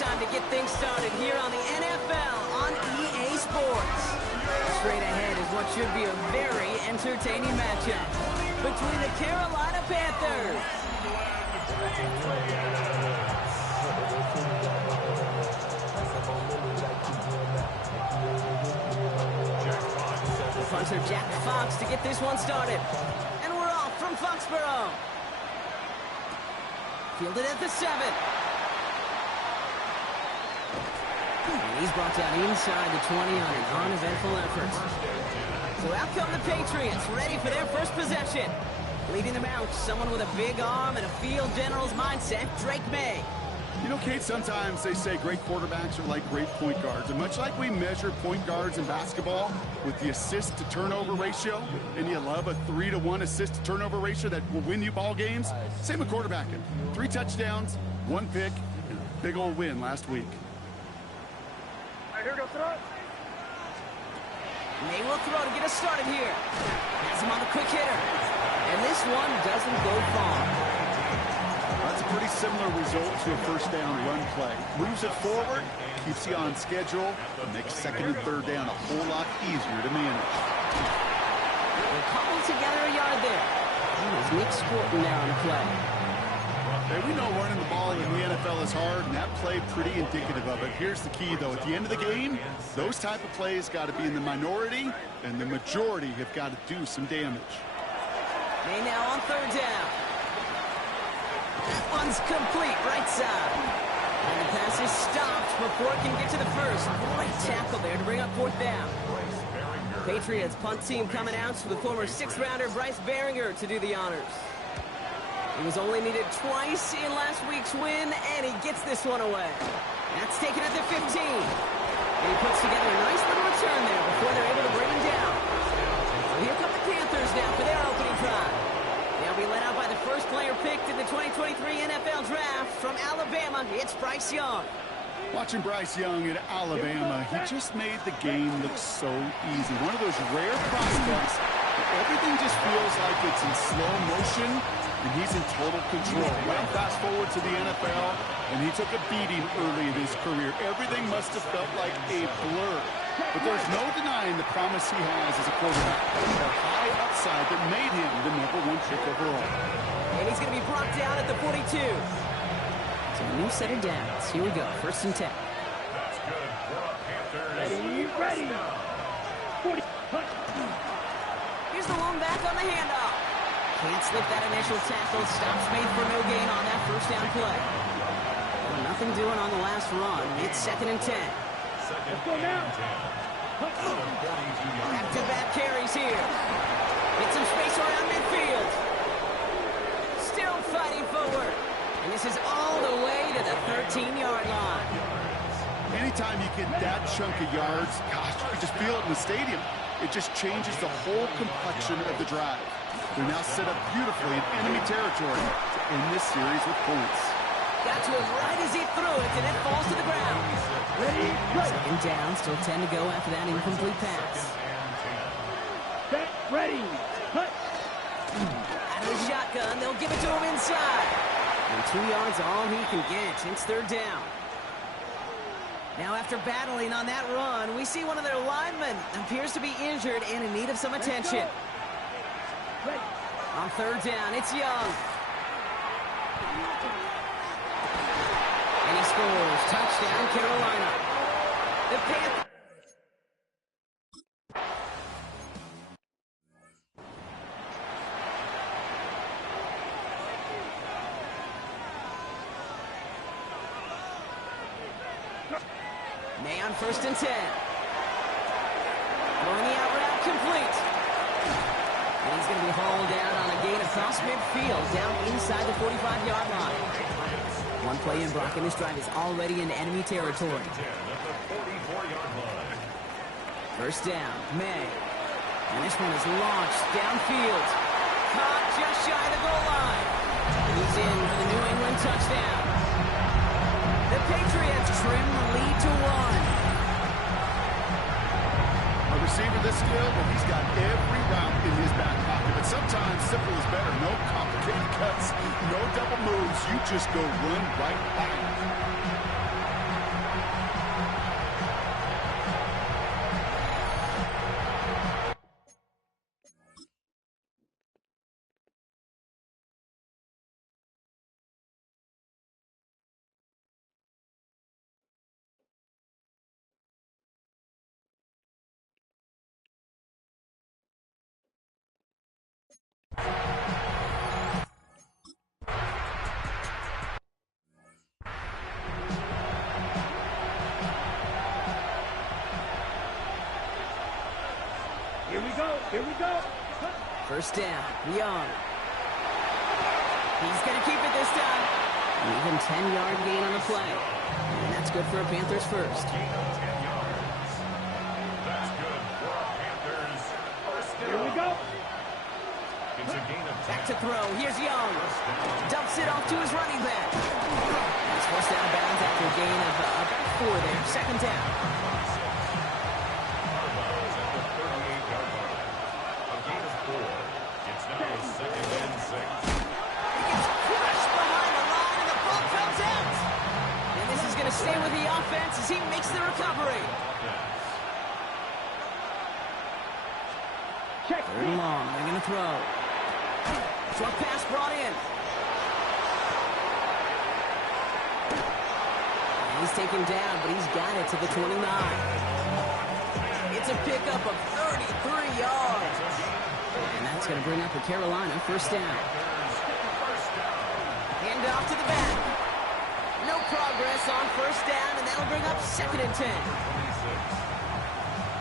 time to get things started here on the NFL on EA Sports. Straight ahead is what should be a very entertaining matchup between the Carolina Panthers punter Jack Fox to get this one started. And we're off from Foxborough. Fielded at the 7. And he's brought down inside the 20 on an uneventful effort. So out come the Patriots, ready for their first possession. Leading them out, someone with a big arm and a field general's mindset, Drake May. You know, Kate, sometimes they say great quarterbacks are like great point guards. And much like we measure point guards in basketball with the assist-to-turnover ratio, and you love a 3-to-1 assist-to-turnover ratio that will win you ball games, same with quarterbacking. 3 touchdowns, 1 pick, and a big old win last week. All right, here we go, throw. May will throw to get us started here. Has him on the quick hitter. And this one doesn't go far. That's a pretty similar result to a first down run play. Moves it forward, keeps you on schedule, and makes second and third down a whole lot easier to manage. They're cobbled together a yard there. There's Nick Scorton there on the play. Hey, we know running the ball in the NFL is hard, and that play pretty indicative of it. Here's the key, though. At the end of the game, those type of plays got to be in the minority, and the majority have got to do some damage. May now on third down. That one's complete, right side. And the pass is stopped before it can get to the first. Great tackle there to bring up fourth down. Patriots punt team coming out to the former 6th-rounder Bryce Behringer to do the honors. He was only needed twice in last week's win, and he gets this one away. That's taken at the 15. And he puts together a nice little return there before they're able to bring him down. So here come the Panthers now for their opening drive. They'll be led out by the first player picked in the 2023 NFL Draft from Alabama. It's Bryce Young. Watching Bryce Young at Alabama, he just made the game look so easy. One of those rare prospects that everything just feels like it's in slow motion, and he's in total control. Well, fast forward to the NFL, and he took a beating early in his career. Everything must have felt like a blur. But there's no denying the promise he has as a quarterback. That high upside that made him the #1 pick overall. And he's going to be brought down at the 42. So a new set of downs. Here we go, 1st and 10. That's good for a Panthers. Ready. 40. Here's the long back on the handoff. Can't slip that initial tackle. Stops made for no gain on that first down play. Well, nothing doing on the last run. It's 2nd and 10. Let's go now. Back-to-back carries here. Get some space around midfield. Still fighting forward. And this is all the way to the 13-yard line. Anytime you get that chunk of yards, gosh, you can just feel it in the stadium. It just changes the whole complexion of the drive. They're now set up beautifully in enemy territory to end this series with points. Got to him right as he threw it, and it falls to the ground. Ready. 2nd down, still 10 to go after that incomplete pass. Set. Ready. Cut. Out of the shotgun, they'll give it to him inside. And 2 yards are all he can get. It's 3rd down. Now after battling on that run, we see one of their linemen appears to be injured and in need of some attention. On 3rd down, it's Young. And he scores. Touchdown, Carolina. The Panthers. May on 1st and 10. Throwing the out route complete. And he's going to be hauled down on a gain across midfield, down inside the 45-yard line. One play in, Brock, and this drive is already in enemy territory. 1st down, May. And this one is launched downfield. Caught just shy of the goal line. He's in for the New England touchdown. The Patriots trim the lead to 1. A receiver this skilled, well, he's got every route in his back pocket. But sometimes simple is better. No complicated cuts, no double moves. You just go run right back. Here we go. Here we go. First down, Young. He's going to keep it this time. An even 10-yard gain on the play. And that's good for a Panthers first. Gain of 10 yards. That's good for a Panthers first down. Here we go. It's a gain of 10. Back to throw. Here's Young. Dumps it off to his running back. He's forced out of bounds after a gain of about 4 there. Second down. Harbaugh at the 38-yard line. A gain of 4. It's now second and 6. He gets crushed behind the line, and the ball comes out. And this is going to stay with the offense as he makes the recovery. Check. Third and long. They're going to throw. Short pass brought in. And he's taken down, but he's got it to the 29. It's a pickup of 33 yards. And that's going to bring up a Carolina first down. Hand off to the back. No progress on first down, and that'll bring up second and 10. 26.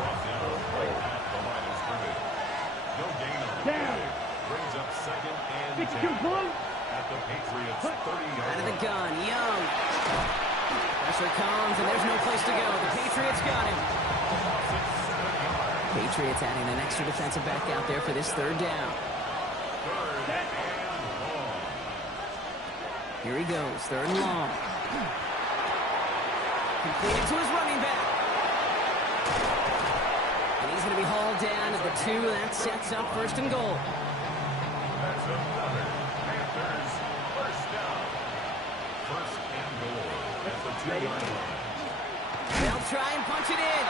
Brought down right at the line of scrimmage. No gain on the Down. play. Brings up second and 52 10 blue. at the Patriots 30-yard Out of the line. gun, Young. Pressure comes, and there's no place to go. The Patriots got him. Patriots adding an extra defensive back out there for this third down. Third and long. Here he goes, third and long. Completed to his running back. And he's going to be hauled down at the 2. That sets up first and goal. That's another Panthers first down. First and goal at the 2-yard line. They'll try and punch it in.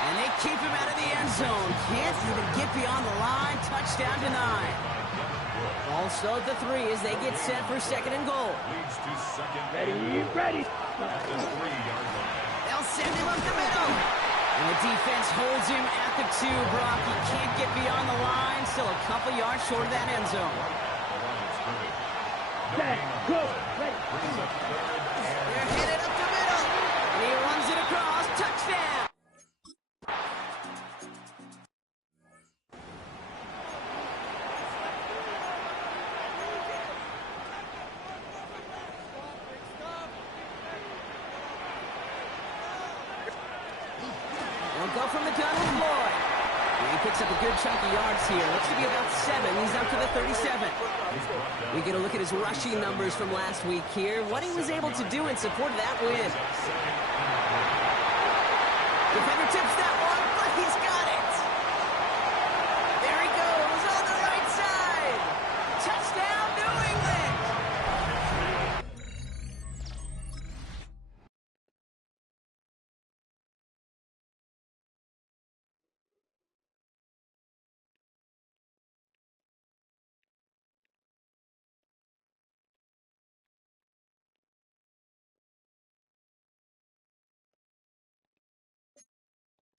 And they keep him out of the end zone. Can't even get beyond the line. Touchdown denied. Also at the 3 as they get set for second and goal. Leads to second Ready, and ready. at the 3-yard line. They'll send him up the middle. And the defense holds him at the 2, Brock. He can't get beyond the line. Still a couple yards short of that end zone. The line of scrimmage. No Set, gain on the go, play. ready. Brings up third and They're headed up the middle. And he runs it across. Touchdown. They'll go from the gun with Lloyd. He picks up a good chunk of yards here. Looks to be about 7. He's up to the 37. We get a look at his rushing numbers from last week here. What he was able to do in support of that win. Defender tips that one, but he's got it. There he goes on the right side. Touchdown, New England.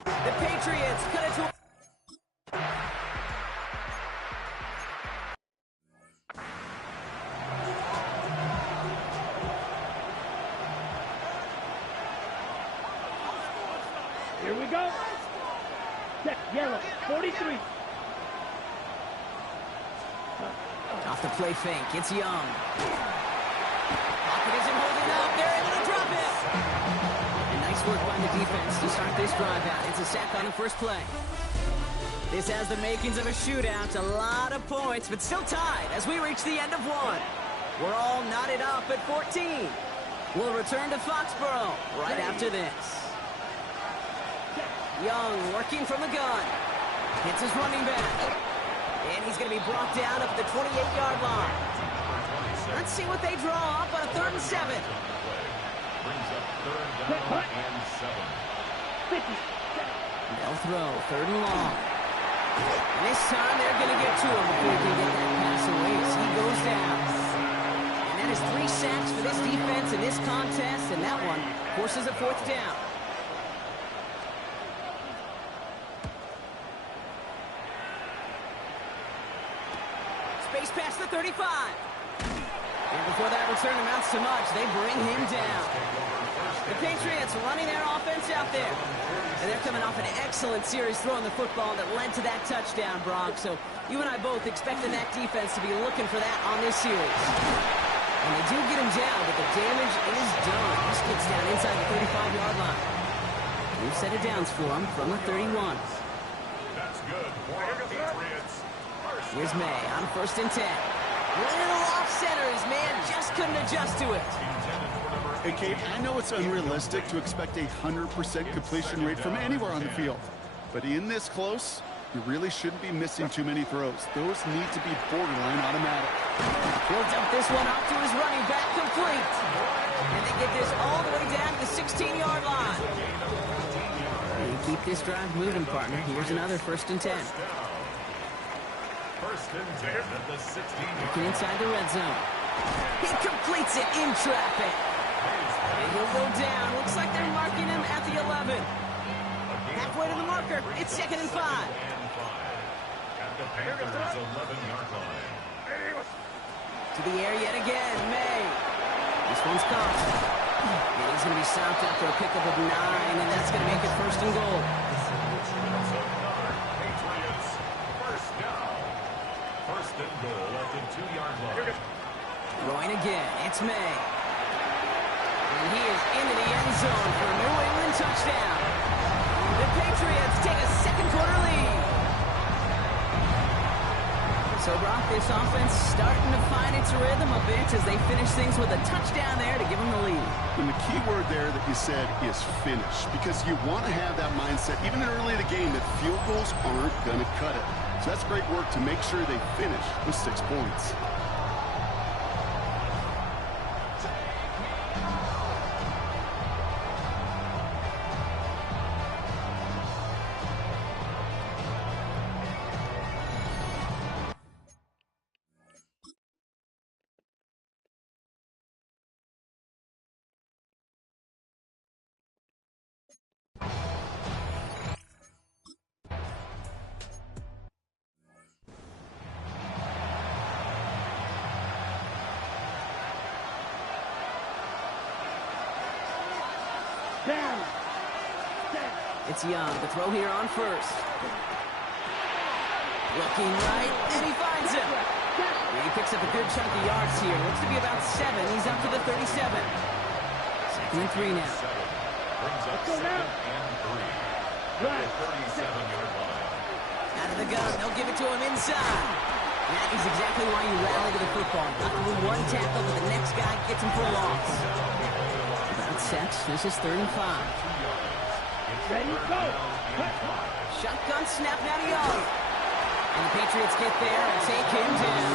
The Patriots cut it to... Here we go. Set, yellow, 43. Off the play fake, it's Young. Pocket isn't holding up. They're able to drop it. And nice work by the defense to start this drive out. It's a sack on the first play. This has the makings of a shootout. A lot of points, but still tied as we reach the end of one. We're all knotted up at 14. We'll return to Foxborough right after this. Young working from the gun. Hits his running back. And he's going to be brought down up at the 28-yard line. Let's see what they draw up on a 3rd and 7. Brings up third down and 7. 50. They'll throw 3rd and long. And this time they're going to get to him before he can get that pass away as he goes down. And that is 3 sacks for this defense in this contest, and that one forces a 4th down. Space past the 35. And before that return amounts to much, they bring him down. The Patriots running their offense out there. And they're coming off an excellent series throwing the football that led to that touchdown, Brock. So you and I both expecting that defense to be looking for that on this series. And they do get him down, but the damage is done. This gets down inside the 35-yard line. New set of downs for him from the 31. That's good for the Patriots. Here's May on 1st and 10. Little off center. His man just couldn't adjust to it. Hey, Kate, I know it's unrealistic to expect a 100% completion rate from anywhere on the field. But in this close, you really shouldn't be missing too many throws. Those need to be borderline automatic. He'll dump this one off to his running back, complete. And they get this all the way down to the 16-yard line. And keep this drive moving, partner. Here's another 1st and 10. First and 10 at the 16-yard Looking inside the red zone. He completes it in traffic. And he'll go down. Looks like they're marking him at the 11. Halfway to the marker. It's 2nd and 5. At the Panthers' 11-yard line. To the air yet again. May. This one's caught. And he's going to be stopped after a pickup of 9, and that's going to make it 1st and goal. That's another Patriots first down. 1st and goal at the 2-yard line. Throwing again. It's May. And he is into the end zone for a New England touchdown. The Patriots take a second-quarter lead. So, Brock, this offense starting to find its rhythm a bit as they finish things with a touchdown there to give them the lead. And the key word there that you said is finish, because you want to have that mindset, even early in the game, that field goals aren't going to cut it. So that's great work to make sure they finish with 6 points. Down. It's Young. The throw here on 1st. Looking right, and he finds him. And he picks up a good chunk of yards here. Looks to be about 7. He's up to the 37. 2nd and 3 now. Brings up 2nd and 3. At the 37-yard line. Out of the gun. They'll give it to him inside. That is exactly why you rally to the football. Not only one tackle, but the next guy gets him for a loss. About set. This is 3rd and 5. Ready, go. Shotgun snap now to Young. And the Patriots get there and take him down.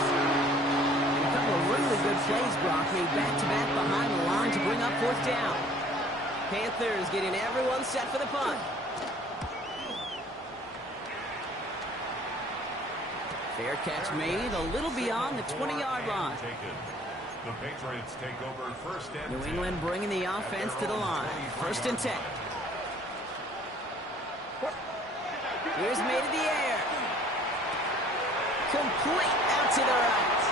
And a couple of really good plays, Brock, made back-to-back behind the line to bring up 4th down. Panthers getting everyone set for the punt. Fair catch made a little beyond the 20-yard line. The Patriots take over 1st and 10. New England bringing the offense to the line. 1st and 10. Here's May to the air. Complete out to the right.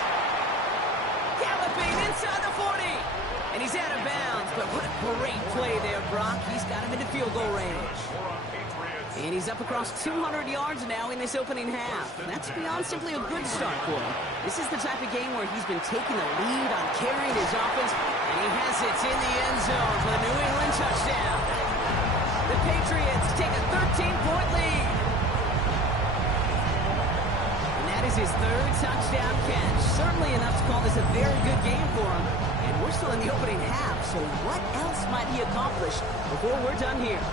Galloping inside the 40. And he's out of bounds, but what a great play there, Brock. He's got him into field goal range. And he's up across 200 yards now in this opening half. That's beyond simply a good start for him. This is the type of game where he's been taking the lead on carrying his offense, and he has it in the end zone for the New England touchdown. The Patriots take a 13-point lead. And that is his 3rd touchdown catch. Certainly enough to call this a very good game for him. And we're still in the opening half, so what else might he accomplish before we're done here?